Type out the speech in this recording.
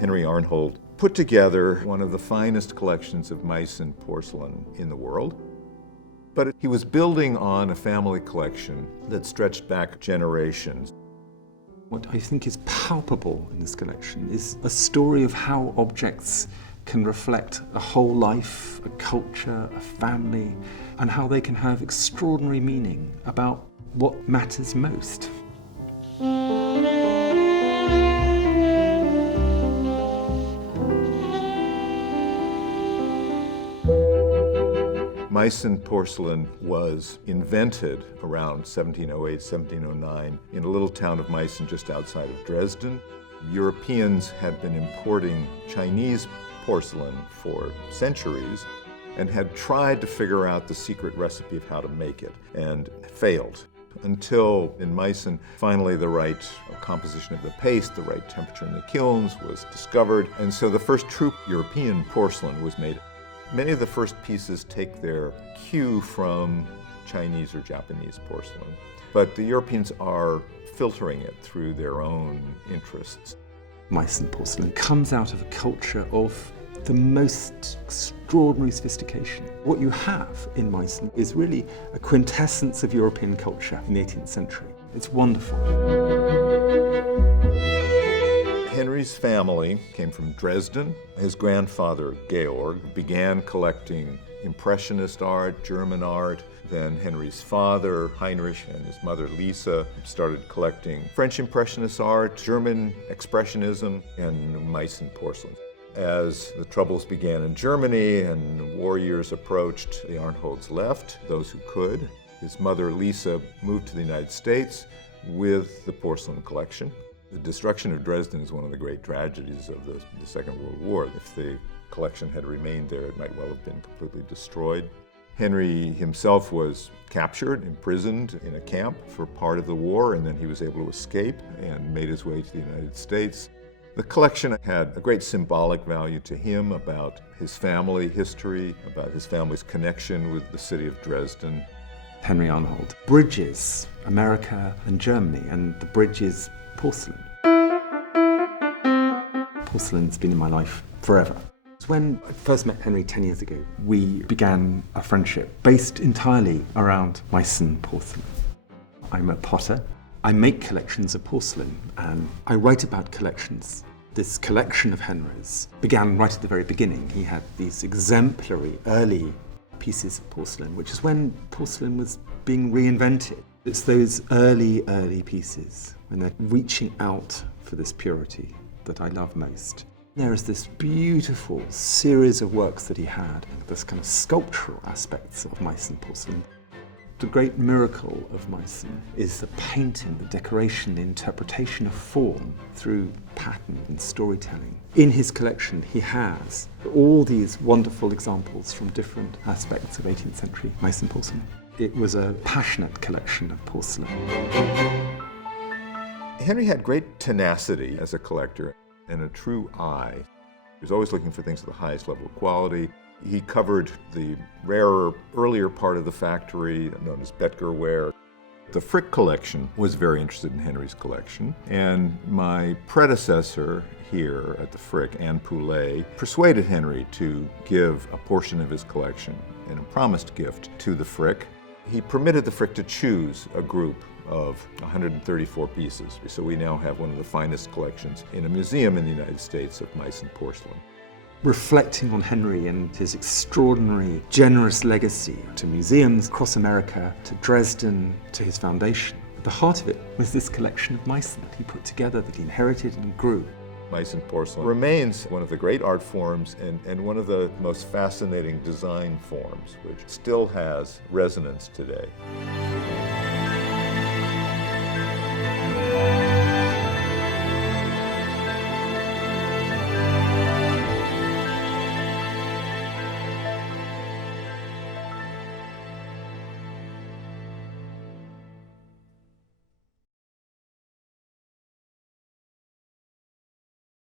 Henry Arnhold put together one of the finest collections of Meissen porcelain in the world. But he was building on a family collection that stretched back generations. What I think is palpable in this collection is a story of how objects can reflect a whole life, a culture, a family, and how they can have extraordinary meaning about what matters most. Meissen porcelain was invented around 1708, 1709 in a little town of Meissen just outside of Dresden. Europeans had been importing Chinese porcelain for centuries and had tried to figure out the secret recipe of how to make it and failed. Until in Meissen, finally the right composition of the paste, the right temperature in the kilns was discovered, and so the first true European porcelain was made. Many of the first pieces take their cue from Chinese or Japanese porcelain, but the Europeans are filtering it through their own interests. Meissen porcelain comes out of a culture of the most extraordinary sophistication. What you have in Meissen is really a quintessence of European culture in the 18th century. It's wonderful. Henry's family came from Dresden. His grandfather, Georg, began collecting Impressionist art, German art. Then Henry's father, Heinrich, and his mother, Lisa, started collecting French Impressionist art, German Expressionism, and Meissen porcelain. As the troubles began in Germany and war years approached, the Arnholds left, those who could. His mother, Lisa, moved to the United States with the porcelain collection. The destruction of Dresden is one of the great tragedies of the Second World War. If the collection had remained there, it might well have been completely destroyed. Henry himself was captured, imprisoned in a camp for part of the war, and then he was able to escape and made his way to the United States. The collection had a great symbolic value to him about his family history, about his family's connection with the city of Dresden. Henry Arnhold bridges America and Germany, and the bridge is porcelain. Porcelain's been in my life forever. When I first met Henry 10 years ago, we began a friendship based entirely around Meissen porcelain. I'm a potter. I make collections of porcelain, and I write about collections. This collection of Henry's began right at the very beginning. He had these exemplary early pieces of porcelain, which is when porcelain was being reinvented. It's those early pieces, when they're reaching out for this purity, that I love most. There is this beautiful series of works that he had, this kind of sculptural aspects of Meissen porcelain. The great miracle of Meissen is the painting, the decoration, the interpretation of form through pattern and storytelling. In his collection, he has all these wonderful examples from different aspects of 18th century Meissen porcelain. It was a passionate collection of porcelain. Henry had great tenacity as a collector and a true eye. He was always looking for things at the highest level of quality. He covered the rarer, earlier part of the factory, known as Betger ware. The Frick collection was very interested in Henry's collection, and my predecessor here at the Frick, Anne Poulet, persuaded Henry to give a portion of his collection in a promised gift to the Frick. He permitted the Frick to choose a group of 134 pieces. So we now have one of the finest collections in a museum in the United States of Meissen porcelain. Reflecting on Henry and his extraordinary, generous legacy to museums across America, to Dresden, to his foundation, at the heart of it was this collection of Meissen that he put together, that he inherited and grew. Meissen porcelain remains one of the great art forms and one of the most fascinating design forms, which still has resonance today.